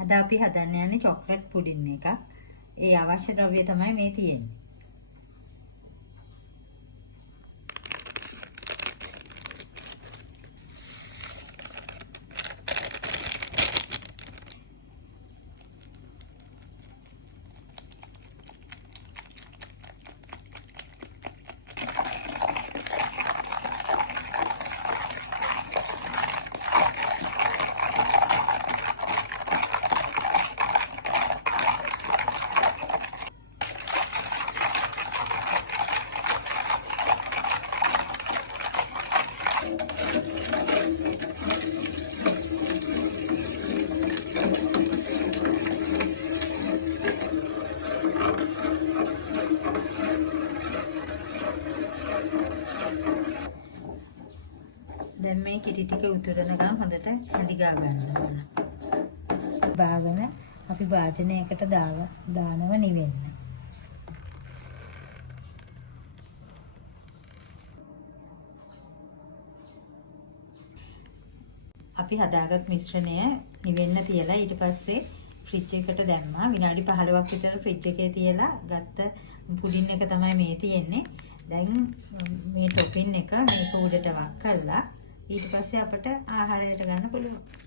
අද අපි හදන්න යන්නේ චොක්ලට් පුඩින් එකක්. ඒ අවශ්‍ය ද්‍රව්‍ය තමයි මේ තියෙන්නේ. දැන් මේ කිරි ටික උතුරනකම් හොඳට හඳි ගා ගන්න ඕන. බාගෙන අපි වාජනයකට දානව නිවෙන්න. අපි හදාගත් මිශ්‍රණය නිවෙන්න තියලා ඊට පස්සේ ෆ්‍රිජ් එකට දැම්මා. විනාඩි 15ක් විතර ෆ්‍රිජ් එකේ තියලා ගත්ත පුඩින් එක තමයි මේ තියෙන්නේ. දැන් මේ ටොපින් එක මේක උඩට වක් කළා ඊට පස්සේ අපිට ආහාරයට ගන්න පුළුවන්.